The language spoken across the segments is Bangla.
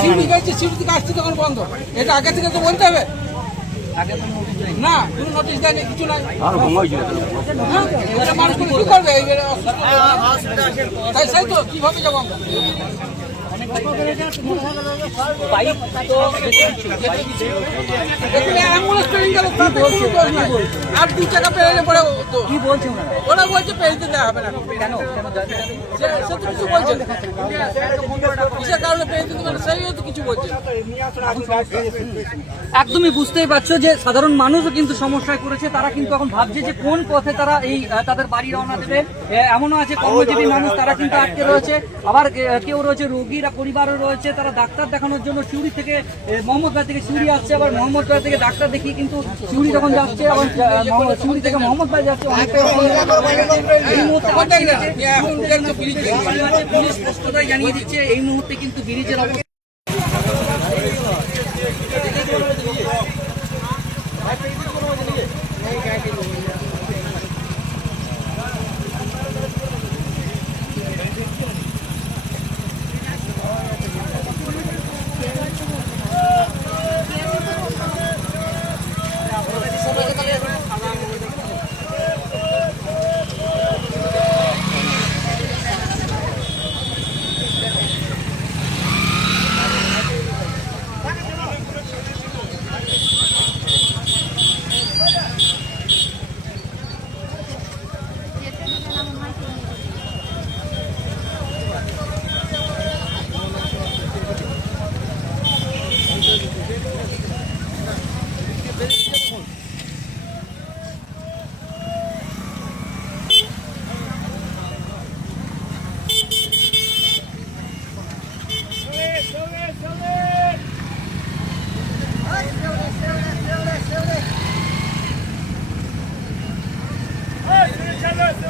সিউড়ি গেছে, সিউড়ি থেকে আসছে তখন বন্ধ। এটা আগে থেকে তো বলতে হবে না, কোনো নোটিশ দেয়নি, কিছু নাই। এবারে মানুষগুলো কি করবে? এইবারে সেই তো কিভাবে যাবো আমরা? অ্যাম্বুলেন্স পেরিয়ে গেল, আর 2 টাকা পেরিয়ে পরে কি বলছে ওরা? বলছে পেরিয়ে দেওয়া হবে না। কেন? সে তো কিছু বলছে না। কিসের কারণে পেরিয়ে দিতে পারে সেই তো কিছু বলছে। একদমই বুঝতেই পারছো যে সাধারণ মানুষও কিন্তু সমস্যায় পড়েছে। তারা কিন্তু এখন ভাবছে যে কোন পথে তারা এই তাদের বাড়ি রওনা দেবে। এমনও আছে কর্মজীবী মানুষ, তারা কিন্তু আটকে রয়েছে। আবার কেউ রয়েছে রোগীরা পরিবারও রয়েছে, তারা ডাক্তার দেখানোর জন্য সিউড়ি থেকে মোহাম্মদবাজার থেকে সিউড়ি আসছে, আবার মোহাম্মদবাজার থেকে ডাক্তার দেখিয়ে কিন্তু সিউড়ি যখন যাচ্ছে, আবার সিউড়ি থেকে মোহাম্মদবাজার যাচ্ছে। অনেকটাই এই মুহূর্তে পুলিশ স্পষ্টতাই জানিয়ে দিচ্ছে এই মুহূর্তে কিন্তু ব্রিজের অবস্থা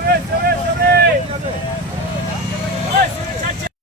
Hey,